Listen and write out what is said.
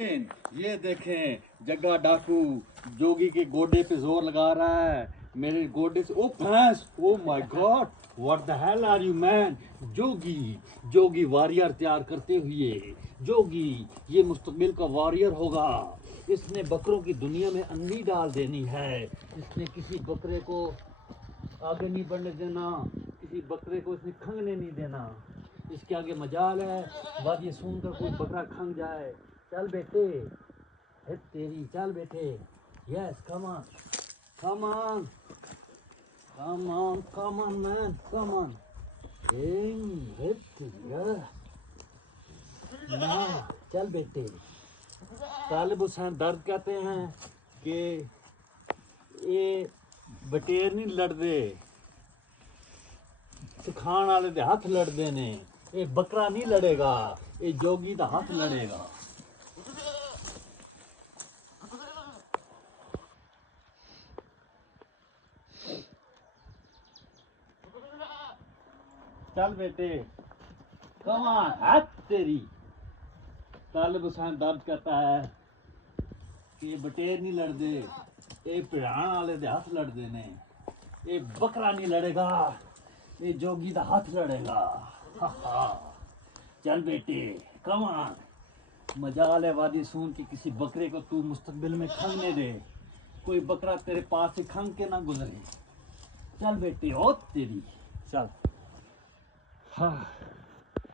ये देखें जग्गा डाकू जोगी के गोडे पे जोर लगा रहा है। मेरे गोडे से ओ भैंस, oh my god, what the hell are you man. जोगी जोगी वॉरियर तैयार करते हुए, जोगी ये मुस्तकबिल का वॉरियर होगा। इसने बकरों की दुनिया में अंधी डाल देनी है। इसने किसी बकरे को आगे नहीं बढ़ने देना, किसी बकरे को इसने खंगने नहीं देना। इसके आगे मजाल है बात ये सुनकर कोई बकरा खंग जाए। चल बेटे, हे तेरी, चल बेटे, yes come on come on come on come on man come on. हे तेरा ना, चल बेटे। तालिब हुसैन दर्द कहते हैं कि ये बटेर नहीं लड़ते, सिखाण वाले दे हथ लड़ते ने। ये बकरा नहीं लड़ेगा, ये जोगी दा हथ लड़ेगा। चल बेटे, कम ऑन, हथ तेरी। तालिब हुसैन दर्द कहता है कि ये बटेर नहीं लड़ते, ये पिढ़ाण वाले दे हथ लड़ते ने। ये बकरा नहीं लड़ेगा, ये जोगी दा हथ लड़ेगा। हा हा, चल बेटे, कम ऑन। मजाल है वादी सून कि किसी बकरे को तू मुस्तकबिल में खंगने दे, कोई बकरा तेरे पास से खंग के ना गुजरे। चल बेटे, ओ तेरी, चल। हाँ।